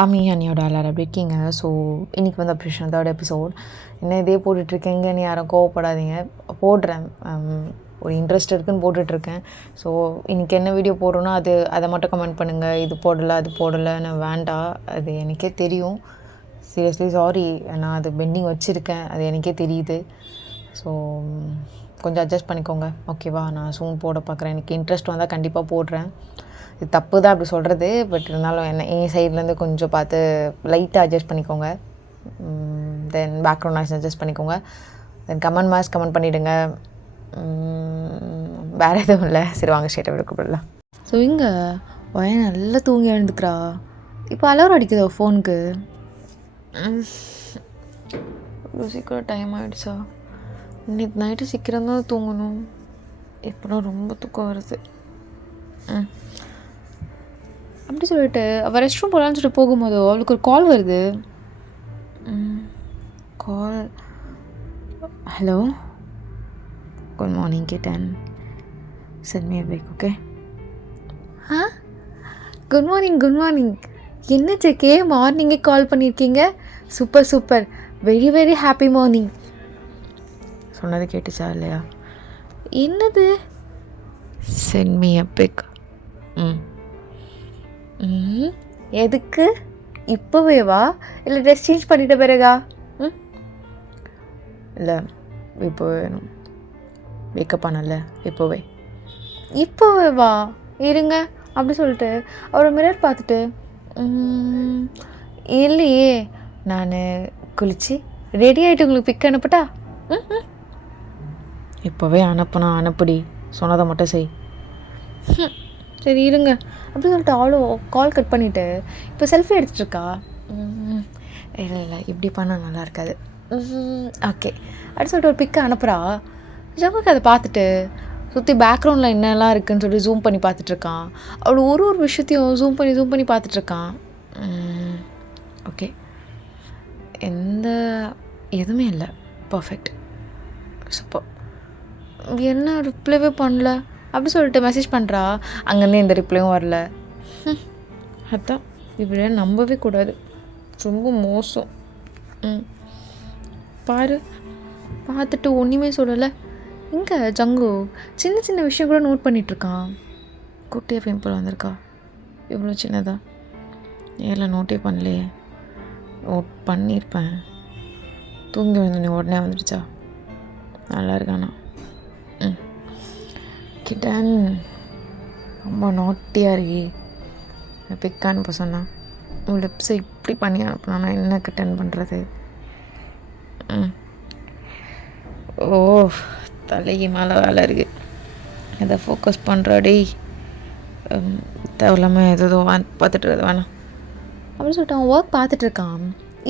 ஆமி அண்ணியோட எல்லாரும் எப்படி இருக்கீங்க? ஸோ இன்றைக்கி வந்து அப்ரிஷன் 3rd எபிசோட். என்ன இதே போட்டுட்ருக்கேங்கன்னு யாரும் கோவப்படாதீங்க. போடுறேன். ஒரு இன்ட்ரெஸ்ட் இருக்குதுன்னு போட்டுட்ருக்கேன். ஸோ இன்றைக்கி என்ன வீடியோ போடுறோன்னா அதை மட்டும் கமெண்ட் பண்ணுங்கள். இது போடலை அது போடலைன்னு வேண்டாம். அது எனக்கே தெரியும். Seriously sorry. நான் அது பெண்டிங் வச்சுருக்கேன். அது எனக்கே தெரியுது. ஸோ கொஞ்சம் அட்ஜஸ்ட் பண்ணிக்கோங்க. ஓகேவா? நான் சூன் போட பார்க்குறேன். எனக்கு இன்ட்ரெஸ்ட் வந்தால் கண்டிப்பாக போடுறேன். இது தப்பு தான் அப்படி சொல்கிறது. பட் இருந்தாலும் என் சைட்லேருந்து கொஞ்சம் பார்த்து லைட்டாக அட்ஜஸ்ட் பண்ணிக்கோங்க. தென் பேக்ரவுண்ட் நாய்ஸ் அட்ஜஸ்ட் பண்ணிக்கோங்க. தென் கமெண்ட் பண்ணிவிடுங்க. வேறு எதுவும் இல்லை. சரி வாங்க ஸ்ட்ரெயிட்டாக விட கூப்பிடலாம். ஸோ இங்கே பையன் நல்லா தூங்கி எழுந்துக்கிறா. இப்போ அலாரம் அடிக்குதோ ஃபோனுக்கு? இவ்வளோ சீக்கிரம் டைம் ஆகிடுச்சா? இன்னைக்கு நைட்டு சீக்கிரம் தான் தூங்கணும். இப்போலாம் ரொம்ப தூக்கம் வருது. அப்படி சொல்லிட்டு அவள் ரெஸ்ட் ரூம் போகலான்னு சொல்லிட்டு போகும்போது அவளுக்கு ஒரு கால் வருது. கால். ஹலோ, குட் மார்னிங் கேட்டேன். Send me a break. Okay. Good morning. என்ன ஜெகே மார்னிங்கே கால் பண்ணியிருக்கீங்க? Super. Very very happy morning. சொன்னது கேட்டுச்சா இல்லையா? என்னது? Send me a break. எதுக்கு? இப்போவே வா இல்லை ட்ரெஸ் சேஞ்ச் பண்ணிட்ட பிறகா? இல்லை இப்போவே வேணும். வேக்கப் பண்ணல இப்போவே வா. இருங்க அப்படி சொல்லிட்டு அவரை மிரர் பார்த்துட்டு இல்லையே, நான் குளிச்சு ரெடி ஆகிட்டு உங்களுக்கு பிக் அனுப்பட்டா? இப்போவே அனுப்புடி. சொன்னதை மட்டும் செய். சரி இருங்க அப்படி சொல்லிட்டு அவளும் கால் கட் பண்ணிவிட்டு இப்போ செல்ஃபி எடுத்துகிட்ருக்கா. இல்லை இப்படி பண்ணால் நல்லா இருக்காது. ஓகே அப்படி சொல்லிட்டு ஒரு பிக்கை அனுப்புகிறா. ஜங்குக்கு அதை பார்த்துட்டு சுற்றி பேக்ரவுண்டில் என்னெல்லாம் இருக்குதுன்னு சொல்லி ஜூம் பண்ணி பார்த்துட்ருக்கான். அவள் ஒரு விஷயத்தையும் ஜூம் பண்ணி பார்த்துட்ருக்கான். ஓகே, எதுவுமே இல்லை. Perfect, super. என்ன ரிப்ளைவே பண்ணல அப்படி சொல்லிட்டு மெசேஜ் பண்ணுறா. அங்கேருந்து எந்த ரிப்ளையும் வரல. அதான் இப்படியே நம்பவே கூடாது. ரொம்ப மோசம். பார்த்துட்டு ஒன்றுமே சொல்லலை. இங்கே ஜங்கு சின்ன விஷயம் கூட நோட் பண்ணிகிட்ருக்கான். குட்டியாக பிம்பிள் வந்திருக்கா. இவ்வளோ சின்னதா? ஏல நோட்டே பண்ணலையே. நோட் பண்ணியிருப்பேன். தூங்கி வந்து உடனே வந்துடுச்சா? நல்லா இருக்கானா? கிட்டன் ரொம்ப நாட்டியாக இருக்கி. பிக் அனுப்ப சொன்னான். உன் லிப்ஸை இப்படி பண்ணி அனுப்புனா நான் என்ன கிட்டன் பண்ணுறது? ஓ, தலைக்கு மேலே வேலை இருக்குது. அதை ஃபோக்கஸ் பண்ணுறாடி. தேவையில்லாமல் ஏதோ பார்த்துட்டு இருக்காது, வேணாம் அப்படின்னு சொல்லிட்டு அவன் ஒர்க் பார்த்துட்ருக்கான்.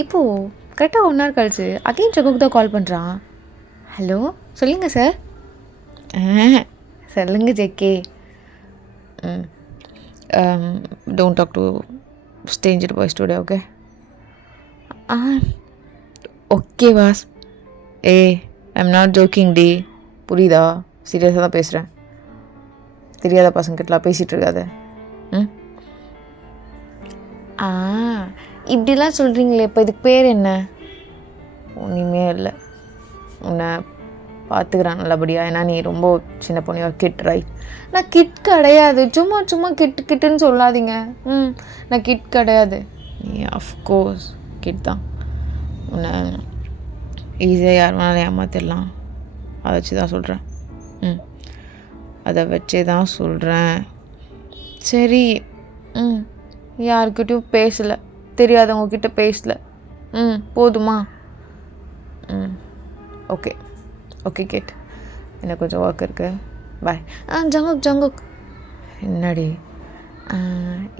இப்போது கரெக்டாக 1 hour கழிச்சு அகைன் ஜகுக்கு தான் கால் பண்ணுறான். ஹலோ, சொல்லுங்கள் சார். சொல்லுங்க ஜெக்கே. Don't talk to stranger boys today. Okay. Okay boss. I'm not joking டி. புரியுதா? சீரியஸாக தான் பேசுகிறேன். தெரியாத பசங்கிட்டலாம் பேசிகிட்டு இருக்காத. இப்படிலாம் சொல்கிறீங்களே, இப்போ இதுக்கு பேர் என்ன? ஒன்றுமே இல்லை. உன்னை பார்த்துக்கிறான் நல்லபடியாக. ஏன்னா நீ ரொம்ப சின்ன பொண்ணு. Kit right? நான் கிட் கிடையாது. சும்மா கிட்டுன்னு சொல்லாதீங்க. நான் கிட் கிடையாது. நீ அஃப்கோர்ஸ் கிட் தான். உன்னை ஈஸியாக யார் வேணாலும் ஏமாத்திடலாம். அதை வச்சு தான் சொல்கிறேன். அதை வச்சே தான் சொல்கிறேன். சரி. யாருக்கிட்டையும் பேசலை, தெரியாதவங்கக்கிட்ட பேசலை. போதுமா? ஓகே கேட். எனக்கு கொஞ்சம் ஒர்க் இருக்குது. பாய். ஜங்குக் என்னடி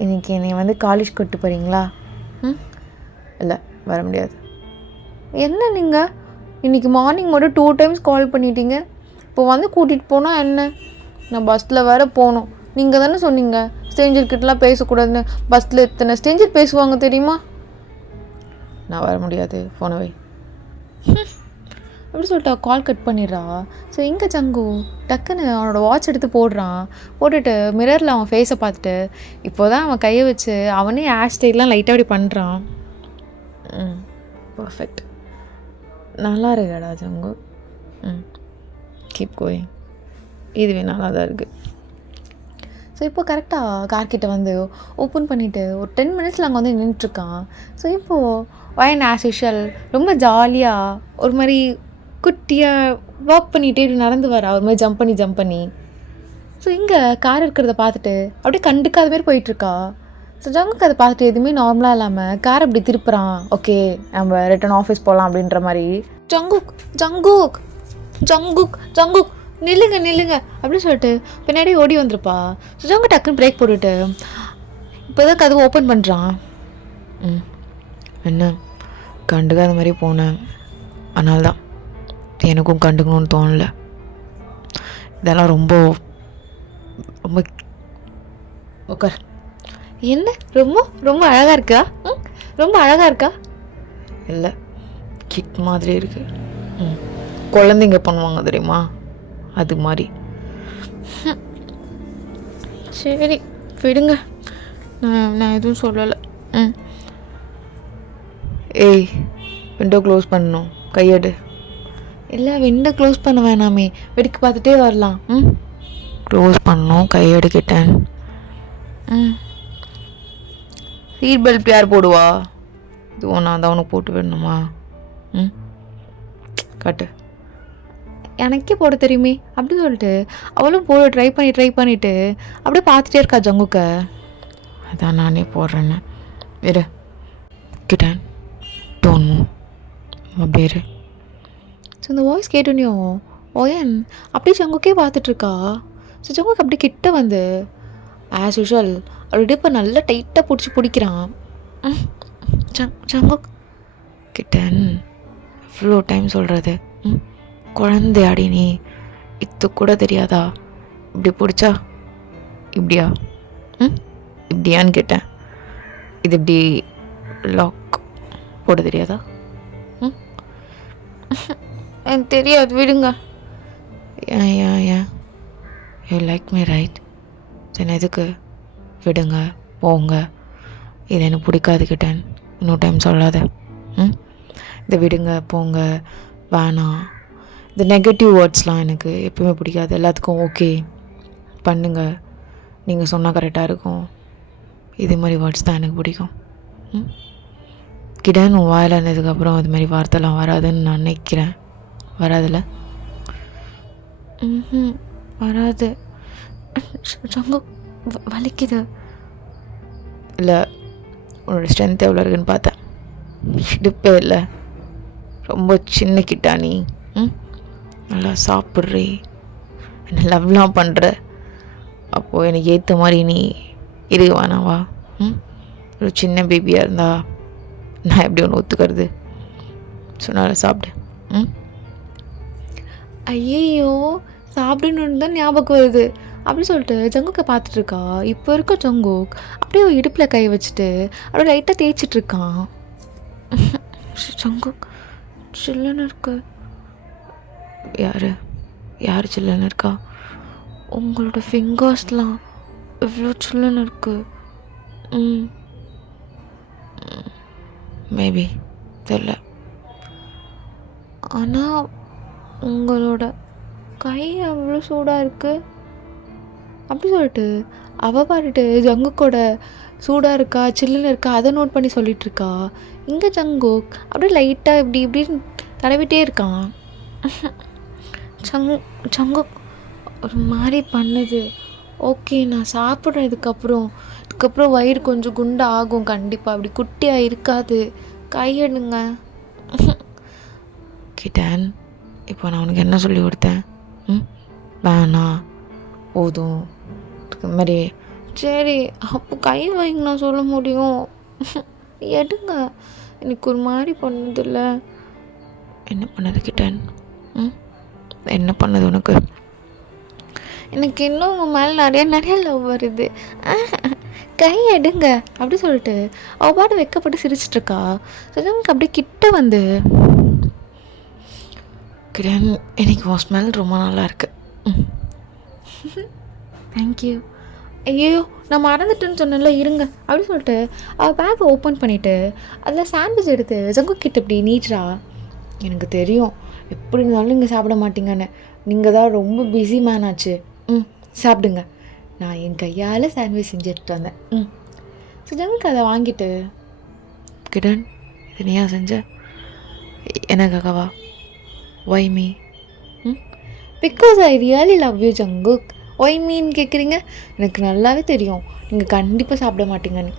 இன்றைக்கி என்னை வந்து காலேஜ் கூப்பிட்டு போகிறீங்களா? இல்லை, வர முடியாது. என்ன நீங்கள் இன்றைக்கி மார்னிங் மட்டும் 2 times கால் பண்ணிட்டீங்க. இப்போ வந்து கூட்டிகிட்டு போனால் என்ன? நான் பஸ்ஸில் வேறு போகணும். நீங்கள் தானே சொன்னீங்க ஸ்ட்ரேஞ்சர்கிட்டலாம் பேசக்கூடாதுன்னு. பஸ்ஸில் எத்தனை ஸ்ட்ரேஞ்சர் பேசுவாங்க தெரியுமா? நான் வர முடியாது. ஃபோனை வை அப்படி சொல்லிட்டு கால் கட் பண்ணிடுறா. ஸோ இங்கே ஜங்கு டக்குன்னு அவனோட வாட்ச் எடுத்து போடுறான். போட்டுட்டு மிரரில் அவன் ஃபேஸை பார்த்துட்டு இப்போ தான் அவன் கையை வச்சு அவனே ஹேர் ஸ்டைல்லாம் லைட்டாக அப்படி பண்ணுறான். பர்ஃபெக்ட், நல்லா இருக்குடா ஜங்கு. கீப் கோயிங், இதுவே நல்லா தான் இருக்குது. ஸோ இப்போ கரெக்டாக கார்கிட்ட வந்து ஓப்பன் பண்ணிவிட்டு ஒரு 10 மினிட்ஸில் அங்கே வந்து நின்றுட்டுருக்கான். ஸோ இப்போது வயன் ஆஸ் யூஷுவல் ரொம்ப ஜாலியாக ஒரு மாதிரி குட்டியாக வாக் பண்ணிகிட்டே இப்படி நடந்து வரா, ஒரு மாதிரி ஜம்ப் பண்ணி. ஸோ இங்கே கார் இருக்கிறத பார்த்துட்டு அப்படியே கண்டுக்காத மாதிரி போயிட்டுருக்கா. ஸோ ஜங்குக்கு அதை பார்த்துட்டு எதுவுமே நார்மலாக இல்லாமல் கார் அப்படி திருப்புறான். ஓகே, நம்ம ரிட்டன் ஆஃபீஸ் போகலாம் அப்படின்ற மாதிரி. ஜங்குக் ஜங்குக் ஜங்குக் ஜங்குக் நில்லுங்க அப்படின்னு சொல்லிட்டு பின்னாடி ஓடி வந்துருப்பா. ஸோ ஜங்கு டக்குன்னு பிரேக் போட்டுட்டு இப்போ தான் கதவு ஓப்பன் பண்ணுறான். என்ன கண்டுக்காத மாதிரி போனேன், அதனால தான் எனக்கும் கண்டுக்கணும்னு தோணலை. இதெல்லாம் ரொம்ப ரொம்ப உட்கார். என்ன ரொம்ப ரொம்ப அழகாக இருக்கா? ரொம்ப அழகாக இருக்கா? இல்லை, கிட் மாதிரி இருக்கு. குழந்தைங்க பண்ணுவாங்க தெரியுமா, அது மாதிரி. சரி விடுங்க, நான் எதுவும் சொல்லலை. ஏய், விண்டோ க்ளோஸ் பண்ணணும், கையெடு. இல்லை, விண்டோ க்ளோஸ் பண்ண வேணாமே, வெடிக்க பார்த்துட்டே வரலாம். க்ளோஸ் பண்ணணும், கையெடுக்கிட்டேன். சீட் பெல்ட் யார் போடுவா? இதுவும் நான் தான் உனக்கு போட்டு விடணுமா? காட்டு. எனக்கே போட தெரியுமே அப்படின்னு சொல்லிட்டு அவளும் போட ட்ரை பண்ணிவிட்டு அப்படியே பார்த்துட்டே இருக்கா ஜங்குக்க. அதான் நானே போடுறேன்னு. இரு கிட்டேன், டோன் மூவ், அப்படியே இரு. ஸோ இந்த வாய்ஸ் கேட்டோன்னையும் ஓயன் அப்படியே ஜங்குக்கே பார்த்துட்ருக்கா. ஸோ ஜங்குக்கு அப்படி கிட்ட வந்து ஆஸ் யூஷுவல் அவள் இடுப்பை நல்லா டைட்டாக பிடிக்கிறான். ஜங்குக் கிட்டன், இவ்வளோ டைம் சொல்கிறது, குழந்தையாடி நீ, இது கூட தெரியாதா? இப்படி பிடிச்சா இப்படியா? இப்படியான்னு கேட்டேன். இது இப்படி லாக் போட தெரியாதா? எனக்கு தெரியாது, விடுங்க. ஏன் யூ லைக் மீ ரைட்? சரி, எதுக்கு? விடுங்க, போங்க, இது எனக்கு பிடிக்காது கிட்டேன், இன்னொரு டைம் சொல்லாத. இதை விடுங்க, போங்க, வேணாம். இந்த நெகட்டிவ் வேர்ட்ஸ்லாம் எனக்கு எப்பவுமே பிடிக்காது. எல்லாத்துக்கும் ஓகே பண்ணுங்க, நீங்கள் சொன்னால் கரெக்டாக இருக்கும், இது மாதிரி வேர்ட்ஸ் தான் எனக்கு பிடிக்கும். கிட்டேன்னு வாயில் இருந்ததுக்கப்புறம் இது மாதிரி வார்த்தைலாம் வராதுன்னு நான் நினைக்கிறேன். வராதுல்ல? வராது. ரொம்ப வலிக்குது. இல்லை, உன்னோட ஸ்ட்ரென்த் எவ்வளோ இருக்குன்னு பார்த்தேன். இடுப்பே இல்லை, ரொம்ப சின்ன கிட்டா நீ. நல்லா சாப்பிட்றி, என்ன லவ்லாம் பண்ணுற, அப்போது எனக்கு ஏற்ற மாதிரி நீ இருக்க வேணாவா? ஒரு சின்ன பேபியாக இருந்தா நான் எப்படி ஒன்று ஒத்துக்கிறது? சொன்னால சாப்பிடு. ஐயோ, சாப்பிடணுன்னு தான் ஞாபகம் வருது அப்படின்னு சொல்லிட்டு ஜங்குக்கை பார்த்துட்ருக்கா. இப்போ இருக்க ஜங்குக் அப்படியே இடுப்பில் கை வச்சுட்டு அப்படியே லைட்டாக தேய்ச்சிட்ருக்கான். ஜங்குக் சில்லுன்னு இருக்கு. யார் சில்லுன்னு இருக்கா? உங்களோட ஃபிங்கர்ஸ்லாம் எவ்வளோ சில்லுன்னு இருக்கு. மேபி தெரில, ஆனால் உங்களோட கை அவ்வளோ சூடாக இருக்குது அப்படி சொல்லிட்டு அவள் பாட்டுட்டு ஜங்குக்கோட சூடாக இருக்கா சில்லுன்னு இருக்கா அதை நோட் பண்ணி சொல்லிகிட்ருக்கா. இங்கே ஜங்குக் அப்படியே லைட்டாக இப்படி இப்படின்னு தடவிட்டே இருக்கான். ஜங்குக் ஒரு மாதிரி பண்ணுது. ஓகே, நான் சாப்பிட்றேன். இதுக்கப்புறம் வயிறு கொஞ்சம் குண்டா ஆகும் கண்டிப்பாக, அப்படி குட்டியாக இருக்காது. கையெடுங்க. கிட்டன், இப்போ நான் உனக்கு என்ன சொல்லி கொடுத்தேன்? வேணாம், போதும் இது மாதிரி. சரி, அப்போ கை வைங்க, நான் சொல்ல முடியும். எடுங்க. எனக்கு ஒரு மாதிரி பண்ணதில்ல. என்ன பண்ணது கிட்டன்? என்ன பண்ணது உனக்கு? எனக்கு இன்னும் உங்கள் மேலே நிறைய லவ் வருது. கை எடுங்க அப்படி சொல்லிட்டு அவள் பாட்டு வெக்கப்பட்டு சிரிச்சிட்ருக்கா. ஸோ நமக்கு அப்படியே கிட்ட வந்து கிரண், எனக்கு உன் ஸ்மெல் ரொம்ப நல்லா இருக்கு. தேங்க்யூ. ஐயோ, நான் மறந்துட்டேன்னு சொன்னேன்ல, இருங்க அப்படின்னு சொல்லிட்டு அவள் பேக்கை ஓப்பன் பண்ணிவிட்டு அதில் சாண்ட்விச் எடுத்து ஜங்குக் கிட்ட இப்படி நீட்றா. எனக்கு தெரியும் எப்படி இருந்தாலும் நீங்கள் சாப்பிட மாட்டீங்கன்னு. நீங்கள் தான் ரொம்ப பிஸி மேன் ஆச்சு. சாப்பிடுங்க, நான் என் கையால் சாண்ட்விச் செஞ்சு எடுத்துட்டு வந்தேன். ஸோ ஜங்குக் அதை வாங்கிட்டு, கிரண் இது நீயா செஞ்ச? எனக்காகவா? Why me? Because I really love you Jungkook. Why மீன்னு கேட்குறீங்க? எனக்கு நல்லாவே தெரியும் நீங்கள் கண்டிப்பாக சாப்பிட மாட்டீங்கன்னு.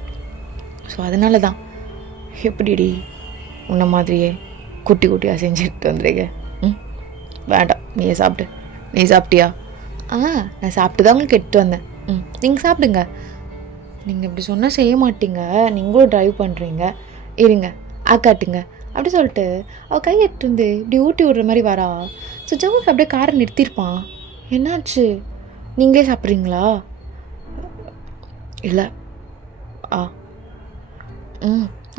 ஸோ அதனால தான். எப்படிடி உன்ன மாதிரியே குட்டி குட்டியாக செஞ்சு எடுத்து வந்துடுங்க. வேண்டாம், நீயே சாப்பிட்டு. நீ சாப்பிட்டியா? நான் சாப்பிட்டு தான் உங்களுக்கு எடுத்து வந்தேன். நீங்கள் சாப்பிடுங்க. நீங்கள் இப்படி சொன்னால் செய்ய மாட்டீங்க, நீங்களும் ட்ரைவ் பண்ணுறீங்க. இருங்க காட்டுங்க அப்படி சொல்லிட்டு அவள் கை எடுத்து வந்து இப்படி ஊட்டி விடுற மாதிரி வரா. ஸோ ஜங்குக் அப்படியே காரை நிறுத்தியிருப்பான். என்னாச்சு, நீங்களே சாப்பிட்றீங்களா? இல்லை.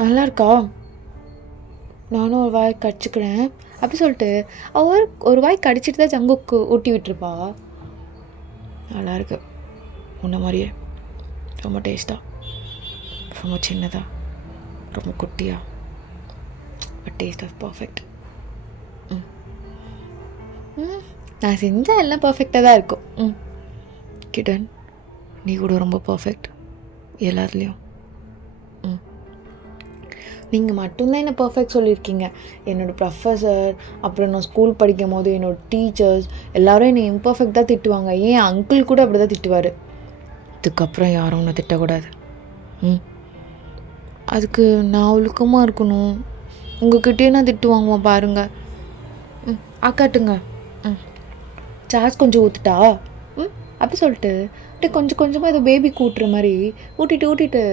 நல்லா இருக்கா? நானும் ஒரு வாய் கடிச்சிக்கிறேன் அப்படி சொல்லிட்டு அவள் ஒரு வாய் கடிச்சிட்டு தான் ஜங்குக்கு ஊட்டி விட்டுருப்பா. நல்லா இருக்கு, உன்ன மாதிரியே. ரொம்ப டேஸ்ட்டாக, ரொம்ப சின்னதாக, ரொம்ப குட்டியாக, பட் டேஸ்ட் ஆஃப் பர்ஃபெக்ட். நான் செஞ்சால் எல்லாம் பர்ஃபெக்டாக தான் இருக்கும். கிடன், நீ கூட ரொம்ப பர்ஃபெக்ட் எல்லாத்துலேயும். நீங்கள் மட்டும்தான் என்ன பர்ஃபெக்ட் சொல்லியிருக்கீங்க. என்னோடய ப்ரொஃபஸர், அப்புறம் நான் ஸ்கூல் படிக்கும் போது என்னோடய டீச்சர்ஸ் எல்லோரும் என்னை இம்பர்ஃபெக்டாக திட்டுவாங்க. ஏன் அங்கிள் கூட அப்படி தான் திட்டுவார். இதுக்கப்புறம் யாரும் ஒன்று திட்டக்கூடாது. அதுக்கு நான் ஒழுக்கமாக இருக்கணும். உங்கள்கிட்டயே நான் திட்டு வாங்குவோம் பாருங்கள். காட்டுங்க. சார்ஜ் கொஞ்சம் ஊற்றுட்டா? அப்படி சொல்லிட்டு அப்படியே கொஞ்சம் கொஞ்சமாக ஏதோ பேபி கூட்டுற மாதிரி ஊட்டிட்டு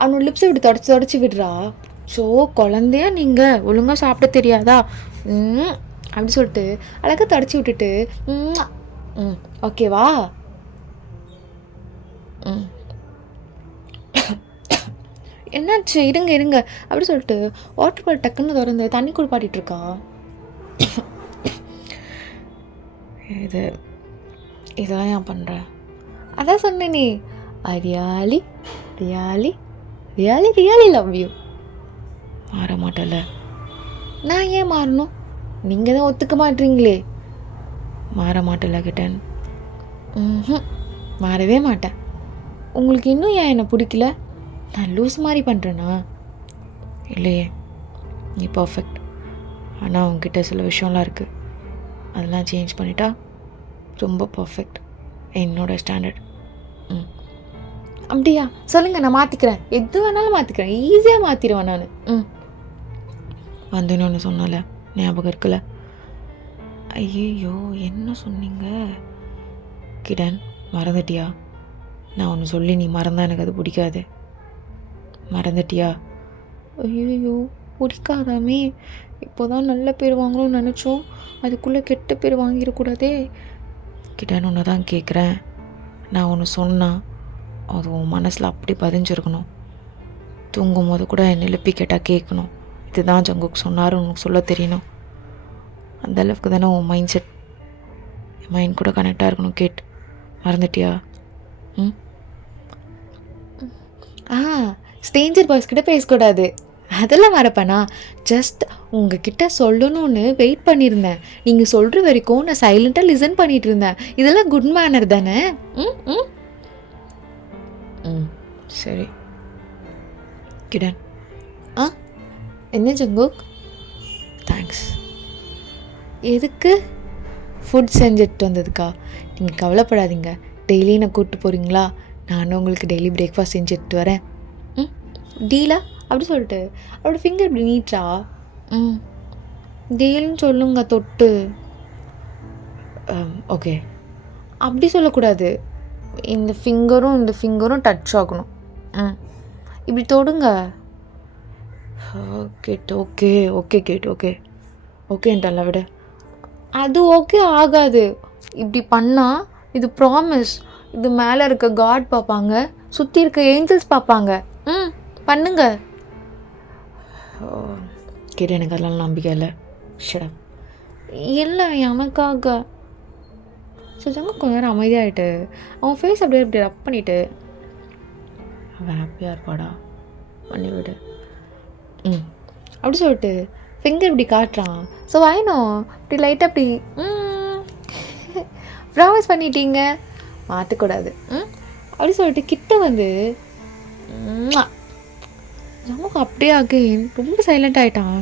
அவனோட லிப்ஸை இப்படி தொடச்சி விடுறா. ஸோ குழந்தையா நீங்கள் ஒழுங்காக சாப்பிட தெரியாதா? அப்படி சொல்லிட்டு அழகாக தொடச்சி விட்டுட்டு ஓகேவா? என்னாச்சு, இருங்க அப்படி சொல்லிட்டு வாட்டர் பால் டக்குன்னு திறந்து தண்ணி குடிப்பாட்டிட்டு இருக்கா. இதெல்லாம் ஏன் பண்ணுற? அதான் சொன்னேனே, I really really really really love you. மாற மாட்டல. நான் ஏன் மாறணும்? நீங்கள் தான் ஒத்துக்க மாட்டீங்களே. மாற மாட்டல கிட்டன். மாறவே மாட்டேன். உங்களுக்கு இன்னும் ஏன் என்னை பிடிக்கல? நான் லூஸ் மாதிரி பண்ணுறேன்னா? இல்லையே, நீ பர்ஃபெக்ட். ஆனால் உங்ககிட்ட சில விஷயம்லாம் இருக்குது, அதெல்லாம் சேஞ்ச் பண்ணிட்டா ரொம்ப பர்ஃபெக்ட் என்னோடய ஸ்டாண்டர்ட். அப்படியா? சொல்லுங்கள், நான் மாற்றிக்கிறேன். எது வேணாலும் மாற்றிக்கிறேன், ஈஸியாக மாற்றிடுவேன் நான். வந்தேன்னு ஒன்று சொன்னால ஞாபகம் இருக்குல்ல? ஐயோ, என்ன சொன்னீங்க? கிடன், மறந்துட்டியா? நான் ஒன்று சொல்லி நீ மறந்தா எனக்கு அது பிடிக்காது. மறந்துட்டியா? ஐயோ, பிடிக்காதாமே. இப்போ தான் நல்ல பேர் வாங்கணும்னு நினச்சோம், அதுக்குள்ளே கெட்ட பேர் வாங்கிடக்கூடாதே. கிட்டன்னு ஒன்று தான் கேட்குறேன். நான் ஒன்று சொன்னால் அது உன் மனசில் அப்படி பதிஞ்சிருக்கணும். தூங்கும் போது கூட என்னை எழுப்பி கேட்டால் கேட்கணும். இதுதான் ஜங்குக் சொன்னார் உனக்கு சொல்ல தெரியணும். அந்தளவுக்கு தானே உன் மைண்ட் செட். என் மைண்ட் கூட கனெக்டாக இருக்கணும். கேட்டு மறந்துட்டியா? ஸ்ட்ரேஞ்சர் பாய்ஸ் கிட்ட பேசக்கூடாது, அதெல்லாம் மறப்பேனா? ஜஸ்ட் உங்ககிட்ட சொல்லணும்னு வெயிட் பண்ணியிருந்தேன். நீங்கள் சொல்கிற வரைக்கும் நான் சைலண்ட்டாக லிசன் பண்ணிகிட்டு இருந்தேன். இதெல்லாம் குட் மேனர் தானே? சரி கிடன். என்ன ஜங்குக்? தேங்க்ஸ். எதுக்கு? ஃபுட் செஞ்சுட்டு வந்ததுக்கா? நீங்கள் கவலைப்படாதீங்க, டெய்லி நான் கூப்பிட்டு போகிறீங்களா? நானும் உங்களுக்கு டெய்லி பிரேக்ஃபாஸ்ட் செஞ்சு எடுத்து வரேன். டீலா? அப்படி சொல்லிட்டு அவரோட ஃபிங்கர் இப்படி நீட்டா. டீல்னு சொல்லுங்க தொட்டு. ஓகே, அப்படி சொல்லக்கூடாது. இந்த ஃபிங்கரும் டச் ஆகணும். இப்படி தொடுங்க. Cat okay okay cat okay ஓகேன்ட்டல்ல விட. அது ஓகே ஆகாது. இப்படி பண்ணால் இது ப்ராமிஸ். இது மேலே இருக்க காட் பார்ப்பாங்க, சுற்றி இருக்க ஏஞ்சல்ஸ் பார்ப்பாங்க. பண்ணுங்க. கேட்டு எனக்கு அதெல்லாம் நம்பிக்கை இல்லை. ஷட். இல்லை எனக்காக. ஸோ ஜங்குக் கொஞ்ச நேரம் அமைதியாகிட்டு அவன் ஃபேஸ் அப்படியே இப்படி ரப் பண்ணிவிட்டு, அவன் ஹாப்பியாக இருப்பாடா, பண்ணி விடு அப்படி சொல்லிட்டு ஃபிங்கர் இப்படி காட்டுறான். ஸோ ஐனோ இப்படி லைட்டாக இப்படி ப்ராமிஸ் பண்ணிட்டீங்க மாற்றக்கூடாது அப்படி சொல்லிட்டு கிட்ட வந்து நமக்கு அப்படியே அகைன் ரொம்ப சைலண்ட் ஆகிட்டான்.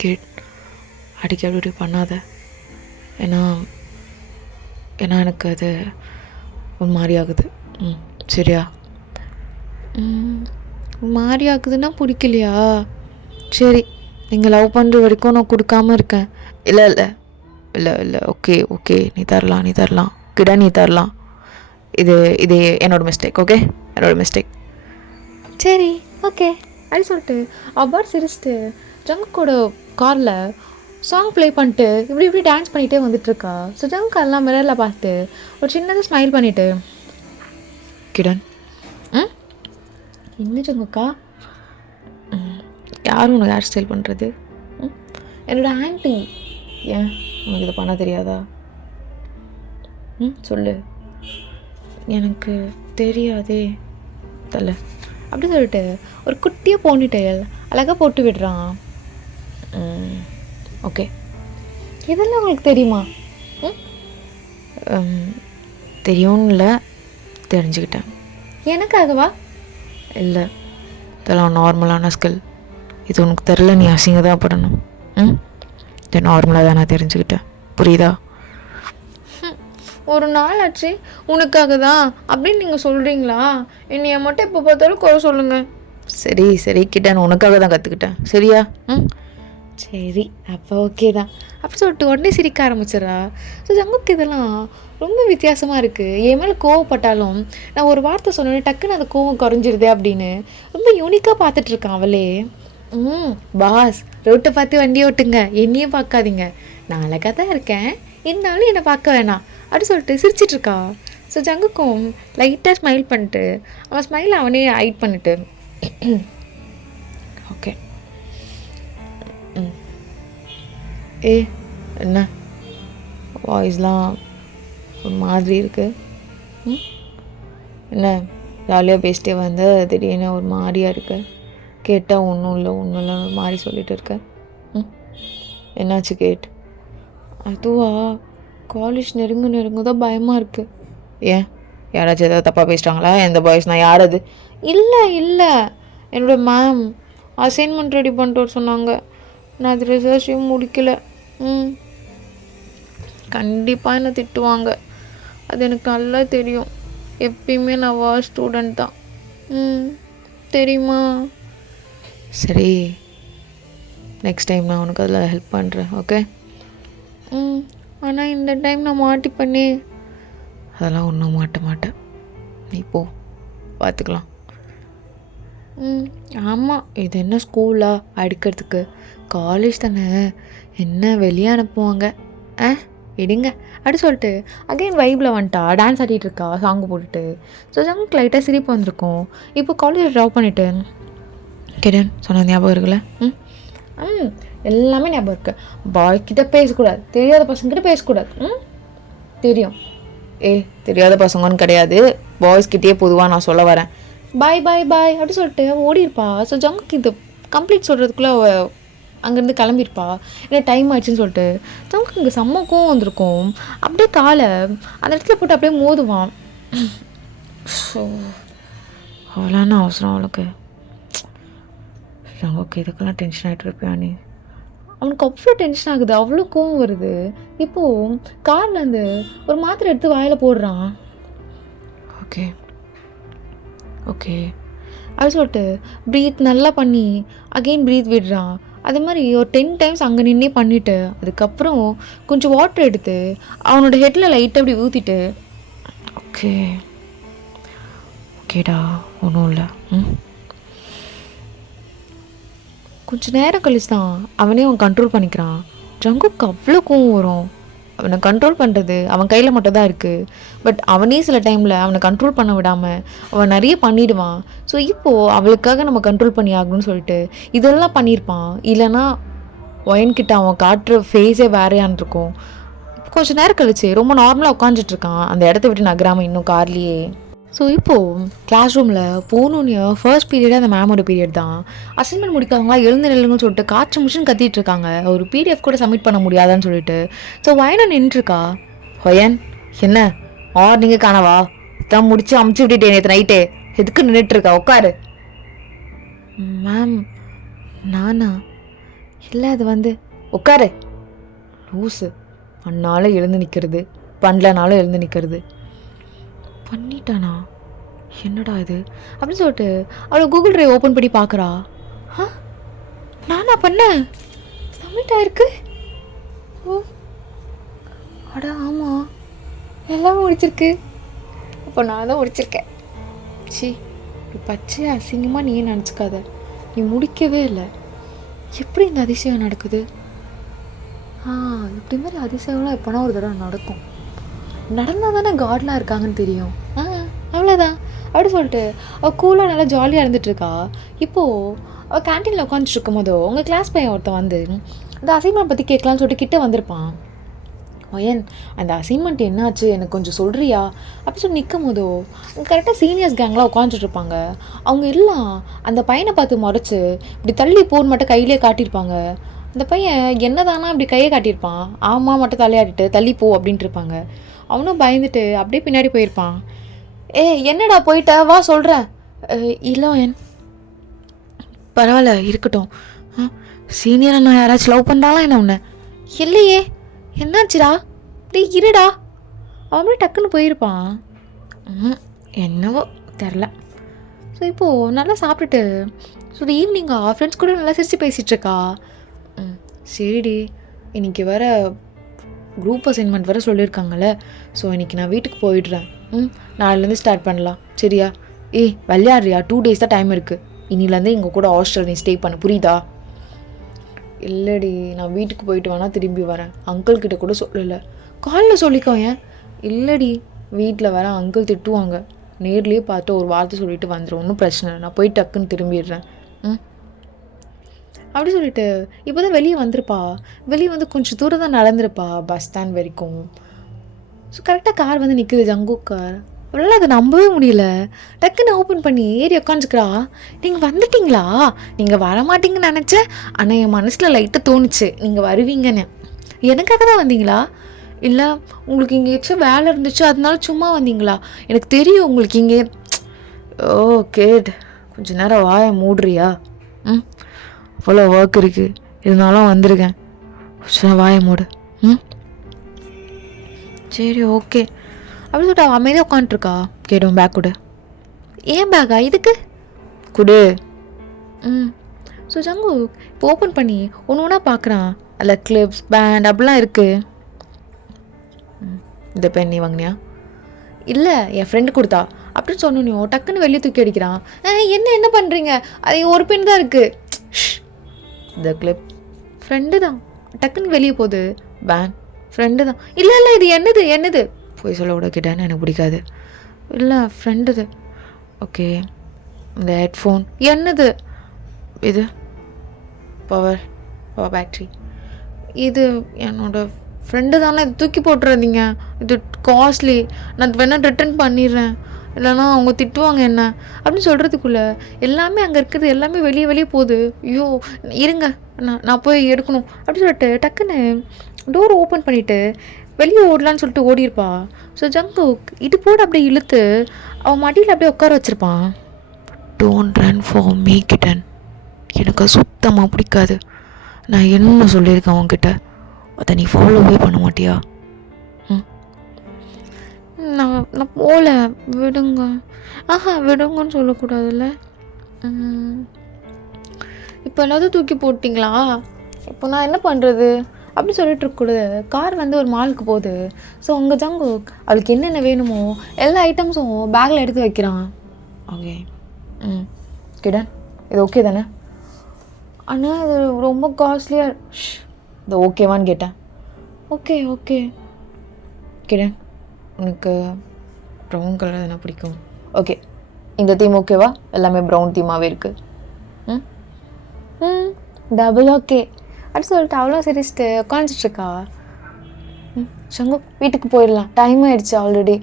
கேட் அடிக்க அப்படி பண்ணாத, ஏன்னா எனக்கு அது ஒரு மாதிரி ஆகுது. சரியா? ஒரு மாதிரி ஆகுதுன்னா பிடிக்கலையா? சரி, நீங்கள் லவ் பண்ணுற வரைக்கும் நான் கொடுக்காம இருக்கேன். இல்லை இல்லை இல்லை இல்லை ஓகே நீ தரலாம் கிடா, நீ தரலாம். இது என்னோடய மிஸ்டேக். ஓகே, என்னோடய மிஸ்டேக். சரி ஓகே அப்படி சொல்லிட்டு அப்பார் சிரிச்சிட்டு ஜங்குக்கோட காரில் சாங் ப்ளே பண்ணிட்டு இப்படி டான்ஸ் பண்ணிகிட்டே வந்துட்டுருக்கா. ஸோ ஜங்க் எல்லாம் மிரரில் பார்த்து ஒரு சின்னதாக ஸ்மைல் பண்ணிவிட்டு, கிடன் என்ன ஜங்குக்கா, யாரும் உனக்கு ஹேர் ஸ்டைல் பண்ணுறது? என்னோடய ஆன்ட்டி. ஏன் உனக்கு இதை பண்ண தெரியாதா? சொல்லு. எனக்கு தெரியாதே தலை அப்படி சொல்லிட்டு ஒரு குட்டியாக போனிடெயில் அழகாக போட்டு விடுறான். ஓகே, இதெல்லாம் உங்களுக்கு தெரியுமா? தெரியும்னு இல்லை, தெரிஞ்சுக்கிட்டேன். எனக்காகவா? இல்லை, இதெல்லாம் நார்மலான ஸ்கில். இது உனக்கு தெரில, நீ அசிங்க தான் படணும். இது நார்மலாக தான் நான் தெரிஞ்சுக்கிட்டேன். புரியுதா? ஒரு நாள் ஆச்சு உனக்காக தான் அப்படின்னு நீங்கள் சொல்கிறீங்களா? என்னைய மட்டும் எப்போ பார்த்தாலும் குறை சொல்லுங்கள். சரி கிட்ட நான் உனக்காக தான் கற்றுக்கிட்டேன். சரியா? சரி அப்போ ஓகே தான் அப்படி சொல்லிட்டு உடனே சிரிக்க ஆரம்பிச்சிடறா. ஸோ ஜங்குக்கு இதெல்லாம் ரொம்ப வித்தியாசமாக இருக்குது. என் மேலே கோவப்பட்டாலும் நான் ஒரு வார்த்தை சொன்னோன்னே டக்குன்னு அந்த கோவம் குறைஞ்சிருதே அப்படின்னு ரொம்ப யூனிக்காக பார்த்துட்ருக்கான் அவளே. பாஸ், ரோட்டை பார்த்து வண்டி ஓட்டுங்க, என்னையும் பார்க்காதீங்க, நான் அழகாக தான் இருக்கேன், இருந்தாலும் என்னை பார்க்க வேணாம் அப்படி சொல்லிட்டு சிரிச்சிட்ருக்கா. ஸோ ஜங்குக்கும் லைட்டாக ஸ்மைல் பண்ணிட்டு அவன் ஸ்மைல் அவனே ஹைட் பண்ணிட்டு ஓகே என்ன வாய்ஸ்லாம் ஒரு மாதிரி இருக்குது? என்ன ஜாலியாக பேசிட்டே வந்து திடீர்னு ஒரு மாதிரியாக இருக்கு, கேட்டால் ஒன்றும் இல்லை ஒரு மாதிரி சொல்லிட்டு இருக்க. என்னாச்சு கேட்? அதுவா, காலேஜ் நெருங்க தான் பயமாக இருக்குது. ஏன் யாராச்சும் ஏதாவது தப்பாக பேசிட்டாங்களா? எந்த பாய்ஸ்? நான் யார் அது? இல்லை என்னோடய மேம் அசைன்மெண்ட் ரெடி பண்ணிட்டு வர சொன்னாங்க, நான் அது ரிசர்ச்சையும் முடிக்கலை. கண்டிப்பாக என்னை திட்டுவாங்க, அது எனக்கு நல்லா தெரியும். எப்பயுமே நான் ஸ்டூடெண்ட் தான், தெரியுமா? சரி, நெக்ஸ்ட் டைம் நான் உனக்கு அதில் ஹெல்ப் பண்ணுறேன். ஓகே? ஆனால் இந்த டைம் நான் மாட்டிப்பண்ணே. அதெல்லாம் ஒன்றும் மாட்டேன், நீ போ, பார்த்துக்கலாம். ஆமாம், இது என்ன ஸ்கூலா அடிக்கிறதுக்கு? காலேஜ் தானே, என்ன வெளியே அனுப்புவாங்க, விடுங்க அப்படி சொல்லிட்டு அகைன் வைப்பில் வந்துட்டா. டான்ஸ் ஆடிட்டு இருக்கா சாங்கு போட்டுட்டு. ஸோ ஜங்குக்கு லைட்டாக சிரிப்பு வந்திருக்கும். இப்போ காலேஜ் ட்ராப் பண்ணிவிட்டு கிடன் சொன்ன ஞாபகம் இருக்குல்ல? எல்லாமே ஞாபகம் இருக்குது. பாய்கிட்ட பேசக்கூடாது, தெரியாத பசங்கிட்ட பேசக்கூடாது. தெரியும். தெரியாத பசங்கன்னு கிடையாது, பாய்ஸ்கிட்டே பொதுவாக நான் சொல்ல வரேன். பாய் அப்படி சொல்லிட்டு ஓடிருப்பா. ஸோ ஜங்குக்கு இது கம்ப்ளீட் சொல்கிறதுக்குள்ளே அவள் அங்கேருந்து கிளம்பியிருப்பா. ஏன்னா டைம் ஆயிடுச்சுன்னு சொல்லிட்டு. ஜங்குக்கு இங்கே செம்மக்கும் வந்திருக்கும். அப்படியே காலை அந்த இடத்துல போட்டு அப்படியே மோதுவான். ஸோ அவ்வளோனா அவசரம் அவளுக்கு. ஜங்குக்கு இதுக்கெல்லாம் டென்ஷன் ஆகிட்டு இருப்பியா நீ? அவனுக்கு அவ்வளோ டென்ஷன் ஆகுது, அவ்வளோ கோவம் வருது. இப்போது கார்லேருந்து ஒரு மாத்திரை எடுத்து வாயில் போடுறான். ஓகே அப்படி சொல்லிட்டு ப்ரீத் நல்லா பண்ணி அகெயின் ப்ரீத் விடுறான். அதே மாதிரி ஒரு 10 டைம்ஸ் அங்கே நின்னே பண்ணிவிட்டு அதுக்கப்புறம் கொஞ்சம் வாட்டர் எடுத்து அவனோட ஹெட்டில் லைட்டாக அப்படி ஊற்றிட்டு ஓகேடா ஒன்றும் இல்லை. கொஞ்சம் நேரம் கழிச்சு தான் அவனே அவன் கண்ட்ரோல் பண்ணிக்கிறான். ஜங்குக்கு அவ்வளோ கோவம் வரும். அவனை கண்ட்ரோல் பண்ணுறது அவன் கையில் மட்டும் தான் இருக்குது. பட் அவனே சில டைமில் அவனை கண்ட்ரோல் பண்ண விடாமல் அவன் நிறைய பண்ணிவிடுவான். ஸோ இப்போது அவளுக்காக நம்ம கண்ட்ரோல் பண்ணி ஆகணும்னு சொல்லிட்டு இதெல்லாம் பண்ணியிருப்பான். இல்லைனா ஒயன்கிட்ட அவன் காட்டுற ஃபேஸே வேறையான் இருக்கும். கொஞ்சம் நேரம் கழிச்சு ரொம்ப நார்மலாக உட்காந்துட்ருக்கான், அந்த இடத்த விட்டு நகராமல் இன்னும் கார்லேயே. ஸோ இப்போது கிளாஸ் ரூமில் போகணுன்னு ஃபர்ஸ்ட் பீரியடே அந்த மேமோட பீரியட் தான். அசைன்மெண்ட் முடிக்காதவங்களா எழுந்து நில்லுங்கன்னு சொல்லிட்டு காய்ச்சி முடிச்சுன்னு கத்திட்டு இருக்காங்க, ஒரு PDF கூட சப்மிட் பண்ண முடியாதான்னு சொல்லிட்டு. ஸோ வயனை நின்றுருக்கா. ஒயன் என்ன நீங்கள் காணவா, தான் முடிச்சு அமுச்சு விட்டுட்டேன் நேற்று நைட்டே, எதுக்கு நின்றுட்டுருக்கா, உட்காரு. மேம் நானா இல்லை, அது உட்காரு. லூஸு, பண்ணாலும் எழுந்து நிற்கிறது, பண்ணலனாலும் எழுந்து நிற்கிறது. பண்ணிட்டானா, என்னடா இது அப்படின்னு சொல்லிட்டு அவளை கூகுள் ட்ரைவ் ஓப்பன் பண்ணி பார்க்குறா. நானா பண்ணேன், சப்மிட் ஆயிருக்கு. ஓ அடா ஆமாம், எல்லாமே முடிச்சிருக்கு. அப்போ நான் தான் முடிச்சிருக்கேன். சி பச்சை அசிங்கமாக நீயே நினச்சிக்காத, நீ முடிக்கவே இல்லை. எப்படி இந்த அதிசயம் நடக்குது? இப்படி மாதிரி அதிசயம்லாம் எப்போனா ஒரு தடவை நடக்கும். நடந்தால் தானே காட்லாம் இருக்காங்கன்னு தெரியும். அவ்வளோதான் அப்படி சொல்லிட்டு அவள் கூலாக நல்லா ஜாலியாக இருந்துகிட்ருக்கா. இப்போது அவள் கேன்டீனில் உட்காந்துட்டு இருக்கும் போதோ உங்கள் கிளாஸ் பையன் ஒருத்தன் அந்த அசைன்மெண்ட் பற்றி கேட்கலான்னு சொல்லிட்டு கிட்டே வந்திருப்பான். ஒயன் அந்த அசைன்மெண்ட் என்னாச்சு எனக்கு கொஞ்சம் சொல்கிறியா அப்படி சொல்லி நிற்கும் போதோ கரெக்டாக சீனியர்ஸ் கேங்லாம் உட்காந்துட்ருப்பாங்க. அவங்க எல்லாம் அந்த பையனை பார்த்து முறைச்சி இப்படி தள்ளி போன்னு மட்டும் கையிலே காட்டியிருப்பாங்க. அந்த பையன் என்ன தானா இப்படி கையை காட்டியிருப்பான், ஆமாம் மட்டும் தலையாடிட்டு தள்ளி போ அப்படின்ட்டு இருப்பாங்க. அவனும் பயந்துட்டு அப்படியே பின்னாடி போயிருப்பான். என்னடா போயிட்ட, வா சொல்கிறேன். இல்லை ஒயன் பரவாயில்ல இருக்கட்டும். சீனியரை நான் யாராச்சும் லவ் பண்ணுறாலாம் என்ன ஒன்று? இல்லையே, என்னாச்சுடா, டே இருடா. அவன் அப்படியே டக்குன்னு போயிருப்பான். என்னவோ தெரில. ஸோ இப்போது நல்லா சாப்பிட்டுட்டு ஸோ ஈவினிங்கா ஃப்ரெண்ட்ஸ் கூட நல்லா சிரித்து பேசிகிட்ருக்கா. சரிடி, இன்றைக்கி வேறு குரூப் அசைன்மெண்ட் வேறு சொல்லியிருக்காங்கல்ல, ஸோ இன்றைக்கி நான் வீட்டுக்கு போயிடுறேன். நாளையிலேருந்து ஸ்டார்ட் பண்ணலாம் சரியா? விளையாடுறியா, 2 days தான் டைம் இருக்குது. இன்னிலேருந்து எங்கள் கூட ஹாஸ்டல் நீ ஸ்டே பண்ண, புரியுதா? இல்லைடி, நான் வீட்டுக்கு போயிட்டு வேணால் திரும்பி வரேன், அங்கிள்கிட்ட கூட சொல்லலை. காலில் சொல்லிக்கோ. ஏன்? இல்லைடி, வீட்டில் வர அங்கிள் திட்டுவாங்க, நேர்லேயே பார்த்து ஒரு வார்த்தை சொல்லிட்டு வந்துடும், ஒன்றும் பிரச்சனை இல்லை, நான் போய் டக்குன்னு திரும்பிடுறேன். அப்படி சொல்லிட்டு இப்போ தான் வெளியே வந்திருப்பா. வெளியே கொஞ்சம் தூரம் தான் நடந்திருப்பா பஸ் ஸ்டாண்ட் வரைக்கும். ஸோ கரெக்டாக கார் நிற்குது, ஜங்கு கார். அவளால் அதை நம்பவே முடியல. டக்குன்னு ஓப்பன் பண்ணி ஏறி உட்காந்துக்கிறா. நீங்கள் வந்துட்டீங்களா? நீங்கள் வரமாட்டீங்கன்னு நினச்சேன், ஆனால் என் மனசில் லைட்டாக தோணுச்சு நீங்கள் வருவீங்கன்னு. எனக்காக தான் வந்தீங்களா? இல்லை உங்களுக்கு இங்கே ஏதாச்சும் வேலை இருந்துச்சு அதனால சும்மா வந்தீங்களா? எனக்கு தெரியும் உங்களுக்கு இங்கே. ஓ கேட், கொஞ்சம் நேரம் வாயை மூடுறியா? அவ்வளோ ஒர்க் இருக்குது, இருந்தாலும் வந்திருக்கேன், கொஞ்சம் வாயை மூடு. சரி ஓகே அப்படி சொல்லிட்டு அவள் அமைதியாக உட்காந்துட்ருக்கா. கேடும் பேக் கொடு. ஏன் பேக்கா, இதுக்கு கொடு. ஸோ ஜங்கு இப்போ ஓப்பன் பண்ணி ஒன்று ஒன்றா பார்க்குறான். அதில் கிளிப்ஸ், பேண்ட் அப்படிலாம் இருக்குது. இந்த பென் நீ வாங்கினியா? இல்லை என் ஃப்ரெண்டு கொடுத்தா அப்படின்னு சொன்னோன்னையோ டக்குன்னு வெளியே தூக்கி அடிக்கிறான். என்ன பண்ணுறீங்க? அது ஒரு பென் தான் இருக்குது. இந்த கிளிப் ஃப்ரெண்டு தான், டக்குன்னு வெளியே போகுது. பேண்ட் ஃப்ரெண்டு தான். இல்லை இது என்னது போய் சொல்ல விட கேட்டேன்னு எனக்கு பிடிக்காது. இல்லை ஃப்ரெண்டு இது. ஓகே இந்த ஹெட்ஃபோன் என்னது? இது பவர் பேட்ரி. இது என்னோட ஃப்ரெண்டு தானே, இது தூக்கி போட்டுறாதீங்க, இது காஸ்ட்லி, நான் வேணால் ரிட்டர்ன் பண்ணிடுறேன், இல்லைனா அவங்க திட்டுவாங்க என்ன அப்படின்னு சொல்கிறதுக்குள்ளே எல்லாமே அங்கே இருக்கிறது எல்லாமே வெளியே போகுது. ஐயோ இருங்க, நான் போய் எடுக்கணும் அப்படின்னு சொல்லிட்டு டக்குன்னு டோர் ஓப்பன் பண்ணிவிட்டு வெளியே ஓடலான்னு சொல்லிட்டு ஓடிருப்பா. ஸோ ஜங்கு இது போட அப்படியே இழுத்து அவன் மடியில் அப்படியே உட்கார வச்சுருப்பான். Don't run for me kitten, எனக்கு சுத்தமாக பிடிக்காது, நான் என்ன சொல்லியிருக்கேன் அவங்ககிட்ட, அதை நீ ஃபாலோவே பண்ண மாட்டியா? நான் போகல, விடுங்க. விடுங்கன்னு சொல்லக்கூடாதுல்ல. இப்போ எல்லாத்தையும் தூக்கி போட்டிங்களா, இப்போ நான் என்ன பண்ணுறது அப்படி சொல்லிட்டு இருக்கக்கூடாது. கார் ஒரு மாலுக்கு போகுது. ஸோ உங்கள் ஜங்கு அவளுக்கு என்னென்ன வேணுமோ எல்லா ஐட்டம்ஸும் பேக்கில் எடுத்து வைக்கிறான். ஓகே கிடன் இது ஓகே தானே? ஆனால் இது ரொம்ப காஸ்ட்லியாக. இது ஓகேவான்னு கேட்டேன். ஓகே கிடன் உனக்கு ப்ரௌன் கலர் தானே பிடிக்கும்? ஓகே இந்த தீம் ஓகேவா? எல்லாமே ப்ரௌன் தீமாகவே இருக்குது. டபுள் ஓகே அப்படி சொல்லிட்டு அவ்வளோ சிரிச்சிட்டு உட்காந்துட்ருக்கா. சங்கு வீட்டுக்கு போயிடலாம், டைம் ஆகிடுச்சு ஆல்ரெடி.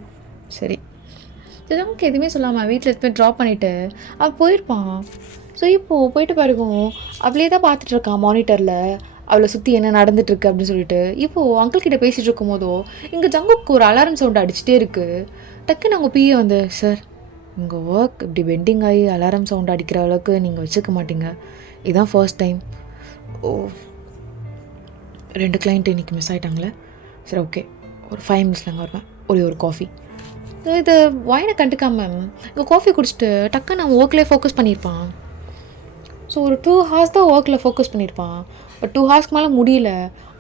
சரி சங்குக்கு எதுவுமே சொல்லாமல் வீட்டில் எடுத்து போய் ட்ராப் பண்ணிவிட்டு அவள் போயிருப்பான். ஸோ இப்போது போயிட்டு பாருக்கும் அவளே தான் பார்த்துட்ருக்கான் மானிட்டரில் அவளை சுற்றி என்ன நடந்துட்டுருக்கு அப்படின்னு சொல்லிட்டு. இப்போது அங்கிள் கிட்டே பேசிகிட்டு இருக்கும் போதோ இங்கே ஜங்குக்கு ஒரு அலாரம் சவுண்ட் அடிச்சுட்டே இருக்குது. டக்குன்னு அவங்க பிஏ வந்து, சார் உங்கள் ஒர்க் இப்படி பெண்டிங் ஆகி அலாரம் சவுண்ட் அடிக்கிற அளவுக்கு நீங்கள் வச்சுக்க மாட்டீங்க, இதுதான் ஃபர்ஸ்ட் டைம். ஓ 2 கிளைண்ட் இன்றைக்கி மிஸ் ஆகிட்டாங்களே, சரி ஓகே ஒரு 5 மினிட்ஸ்லங்க வருவேன், ஒரு காஃபி. இது ஒயினை கண்டுக்காமல் இங்கே காஃபி குடிச்சிட்டு டக்குன்னு அவன் ஒர்க்லேயே ஃபோக்கஸ் பண்ணியிருப்பான். ஸோ ஒரு 2 ஹார்ஸ் தான் ஒர்க்கில் ஃபோக்கஸ் பண்ணியிருப்பான். பட் 2 ஹார்ஸ்க்கு மேலே முடியல,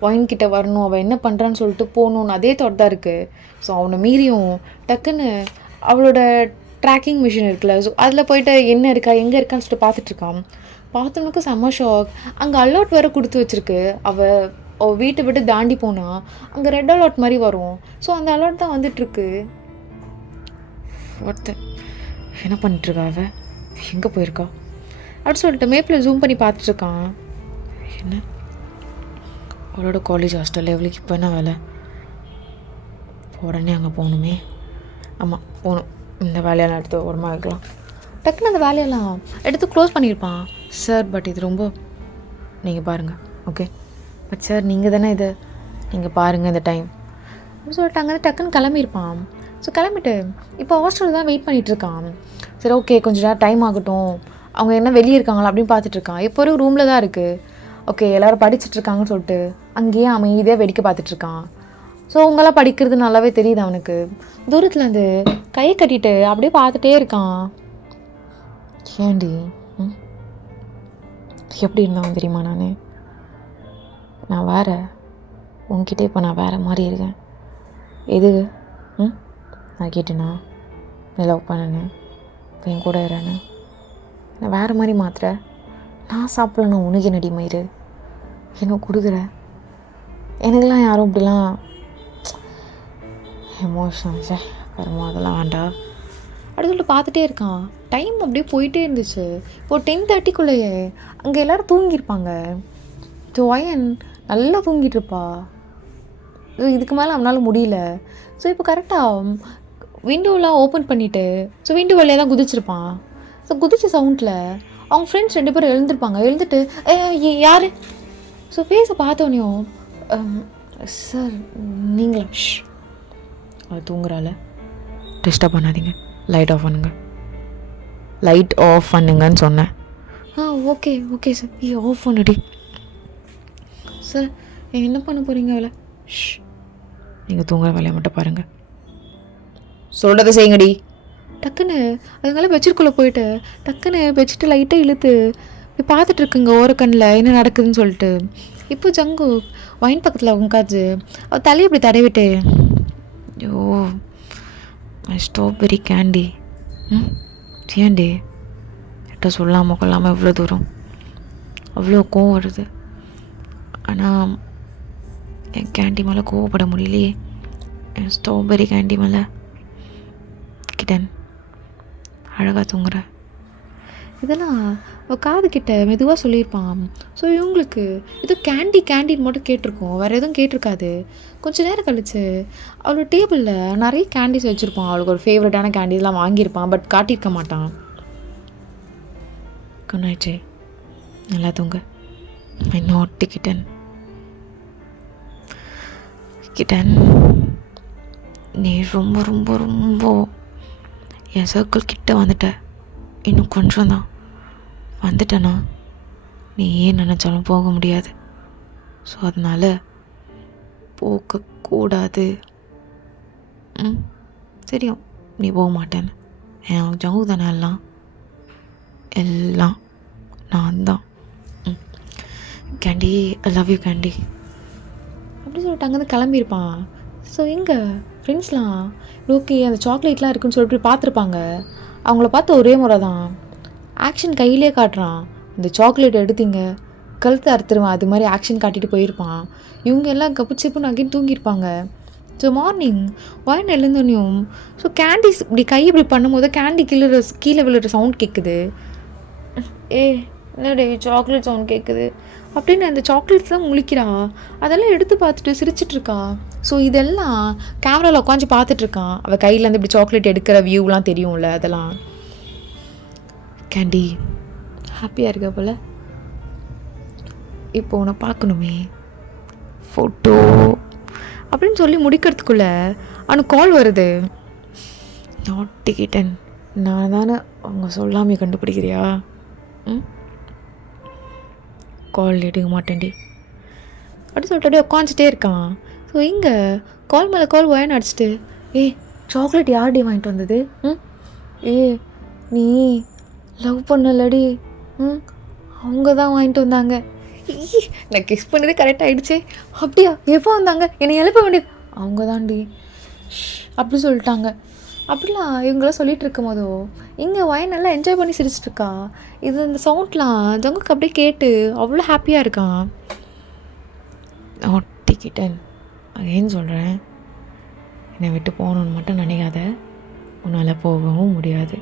ஒயின் கிட்டே வரணும், அவள் என்ன பண்ணுறான்னு சொல்லிட்டு போகணுன்னு அதே தாட் தான் இருக்குது. ஸோ அவனை மீறியும் டக்குன்னு அவளோட ட்ராக்கிங் மிஷின் இருக்குல்ல, ஸோ அதில் போய்ட்டு என்ன இருக்கா எங்கே இருக்கான்னு சொல்லிட்டு பார்த்துட்ருக்கான். பார்த்தவனுக்கு செம்ம ஷாக். அங்கே அலர்ட் வேறு கொடுத்து வச்சுருக்கு. அவள் வீட்டை விட்டு தாண்டி போனால் அங்கே ரெட் அலர்ட் மாதிரி வரும். ஸோ அந்த அலர்ட் தான் வந்துட்டுருக்கு. என்ன பண்ணிட்டுருக்கா அவள், எங்கே போயிருக்கா அப்படின்னு சொல்லிட்டு மேப்பில் ஜூம் பண்ணி பார்த்துட்ருக்கான். என்ன அவளோட காலேஜ் ஹாஸ்டலில் எவ்வளோக்கு இப்போ என்ன வேலை, உடனே அங்கே போகணுமே. ஆமாம் போகணும், இந்த வேலையெல்லாம் எடுத்து ஓரமாக வைக்கலாம். டக்குன்னு அந்த வேலையெல்லாம் எடுத்து க்ளோஸ் பண்ணியிருப்பான். சார் பட் இது ரொம்ப, நீங்கள் பாருங்கள் ஓகே, பட் சார் நீங்கள் தானே இது, நீங்கள் பாருங்கள் இந்த டைம் அப்படின்னு சொல்லிட்டு அங்கே டக்குன்னு கிளம்பியிருப்பான். ஸோ கிளம்பிட்டு இப்போ ஹாஸ்டலில் தான் வெயிட் பண்ணிகிட்ருக்கான். சரி ஓகே கொஞ்சம் நேரம் டைம் ஆகட்டும், அவங்க என்ன வெளியே இருக்காங்களா அப்படின்னு பார்த்துட்ருக்கான். இப்போ ஒரு ரூமில் தான் இருக்குது. ஓகே எல்லோரும் படிச்சுட்ருக்காங்கன்னு சொல்லிட்டு அங்கேயே அமைதியாக வேடிக்கை பார்த்துட்ருக்கான். ஸோ அவங்களாம் படிக்கிறது நல்லாவே தெரியுது அவனுக்கு. தூரத்துலேருந்து கையை கட்டிட்டு அப்படியே பார்த்துட்டே இருக்கான். ஏண்டி எப்படி இருந்தாலும் தெரியுமா, நான் வேறு உங்ககிட்ட இப்போ நான் வேறு மாதிரி இருக்கேன். எது நான் கேட்டேன்னா நீ லவ் பண்ணேன்னு இப்போ என் கூட இருறேன்னு நான் வேறு மாதிரி மாத்திர, நான் சாப்பிட்லன்னா உனக்கு என்னடி மயிறு என்ன கொடுக்குற, எனக்கெல்லாம் யாரும் இப்படிலாம் எமோஷனல் கருமா அதெல்லாம் வேண்டாம் அப்படி சொல்லிட்டு பார்த்துட்டே இருக்கான். டைம் அப்படியே போயிட்டே இருந்துச்சு. இப்போது 10:30க்குள்ளேயே அங்கே எல்லோரும் தூங்கியிருப்பாங்க. ஸோ ஒயன் நல்லா தூங்கிட்டு இருப்பா. ஸோ இதுக்கு மேலே அவனால் முடியல. ஸோ இப்போ கரெக்டாக விண்டோலாம் ஓப்பன் பண்ணிவிட்டு ஸோ விண்டோ வழியாக தான் குதிச்சிருப்பான். ஸோ குதிச்ச சவுண்டில் அவங்க ஃப்ரெண்ட்ஸ் 2 பேரும் எழுந்திருப்பாங்க. எழுந்துட்டு யார் ஸோ ஃபேஸை பார்த்தோன்னையும் சார் நீங்களா, அது தூங்குறால, டிஸ்டர்ப் பண்ணாதீங்க, லைட் ஆஃப் பண்ணுங்கன்னு சொன்னேன். ஓகே ஓகே சார், ஆஃப் பண்ணுடி சார். என்ன பண்ண போகிறீங்க அவளை, நீங்கள் தூங்குற வேலையை மட்டும் பாருங்கள், சொல்கிறத செய்யுங்கடி. டக்குன்னு அதுங்களாம் பெட்ஷீட்குள்ளே போயிட்டு டக்குன்னு பெட்ஷீட்டை லைட்டாக இழுத்து இப்போ பார்த்துட்ருக்குங்க ஓரக்கண்ணில் என்ன நடக்குதுன்னு சொல்லிட்டு. இப்போ ஜங்கு ஒயின் பக்கத்தில் உட்காந்து அவள் தலையை இப்படி தடவிட்டு, ஐயோ ஸ்ட்ராபெரி கேண்டி, ஏண்டி என்கிட்ட சொல்லாமல் கொள்ளாமல் இவ்வளோ தூரம், அவ்வளோ கோவம் வருது. ஆனால் என் கேண்டி மேலே கோவப்பட முடியலையே, என் ஸ்ட்ராபெரி கேண்டி மேலே. கிட்டன் அழகாக தூங்குற, இதெல்லாம் காது கிட்ட மெதுவாக சொல்லியிருப்பான். ஸோ இவங்களுக்கு இது கேண்டின்னு மட்டும் கேட்டிருக்கோம், வேறு எதுவும் கேட்டிருக்காது. கொஞ்சம் நேரம் கழிச்சு அவளோட டேபிளில் நிறைய கேண்டீஸ் வச்சுருப்பான். அவளுக்கு ஒரு ஃபேவரட்டான கேண்டீஸ்லாம் வாங்கியிருப்பான், பட் காட்டியிருக்க மாட்டான். குட் நைட் ஜெய், நல்லா தூங்க. நோட்டி கிட்டன் நீ ரொம்ப ரொம்ப ரொம்ப என் சர்க்கிள் கிட்ட வந்துட்ட, இன்னும் கொஞ்சம் தான் வந்துட்டேன்னா நீ ஏன் நினச்சாலும் போக முடியாது. ஸோ அதனால் போகக்கூடாது. தெரியும் நீ போக மாட்டேன்னு, என் ஜங்கு தானே எல்லாம் நான் தான். Candy I love you candy அப்படின்னு சொல்லிட்டு அங்கேருந்து கிளம்பியிருப்பான். ஸோ எங்கே ஃப்ரெண்ட்ஸ்லாம் ஓகே அந்த சாக்லேட்லாம் இருக்குன்னு சொல்லிட்டு பார்த்துருப்பாங்க. அவங்கள பார்த்து ஒரே முறை தான் ஆக்ஷன் கையிலே காட்டுறான். இந்த சாக்லேட் எடுத்தீங்க கழுத்து அறுத்துருவான், அது மாதிரி ஆக்ஷன் காட்டிட்டு போயிருப்பான். இவங்க எல்லாம் கப்புச்சிப்புன்னு அங்கேயும் தூங்கியிருப்பாங்க. ஸோ மார்னிங் ஒயின் எழுந்தோன்னையும் ஸோ கேண்டிஸ் இப்படி கை இப்படி பண்ணும்போது கேண்டி கீழே விழுற சவுண்ட் கேட்குது. என்னடே சாக்லேட் சவுண்ட் கேட்குது அப்படின்னு அந்த சாக்லேட்ஸ் தான் முழிக்கிறா. அதெல்லாம் எடுத்து பார்த்துட்டு சிரிச்சிட்ருக்கா. ஸோ இதெல்லாம் கேமராவில் உட்காந்து பார்த்துட்ருக்கான். அவள் கையிலேருந்து இப்படி சாக்லேட் எடுக்கிற வியூலாம் தெரியும்ல, அதெல்லாம். கேண்டி ஹாப்பியாக இருக்க போல். இப்போ உன்னை பார்க்கணுமே, ஃபோட்டோ அப்படின்னு சொல்லி முடிக்கிறதுக்குள்ளே அவனுக்கு கால் வருது. நாட்டிக்கிட்டன், நான் தானே அவங்க சொல்லாமே கண்டுபிடிக்கிறியா? கால் எடுக்க மாட்டேன்டி அப்படி சொல்லிட்டு உட்காந்துட்டே இருக்கான். ஸோ இங்கே கால் மேலே கால் ஒயன் அடிச்சிட்டு, சாக்லேட் யார்டி வாங்கிட்டு வந்தது? நீ லவ் பண்ணலடி, அவங்க தான் வாங்கிட்டு வந்தாங்க. நான் கிஸ் பண்ணதே கரெக்டாக ஆகிடுச்சே. அப்படியா, எப்போ வந்தாங்க? என்னை எழுப்ப வேண்டியது. அவங்க தான்டி அப்படி சொல்லிட்டாங்க. அப்படிலாம் இவங்களாம் சொல்லிகிட்டு இருக்கும் போதோ இங்கே ஒயன் நல்லா என்ஜாய் பண்ணி சிரிச்சிட்ருக்கா. இது இந்த சவுண்ட்லாம் ஜங்குக்கு அப்படியே கேட்டு அவ்வளோ ஹாப்பியாக இருக்கான். ஒட்டிக்கிட்டேன் அகேன்னு சொல்கிறேன், என்னை விட்டு போகணுன்னு மட்டும் நினைக்காத, உன்னால் போகவும் முடியாது.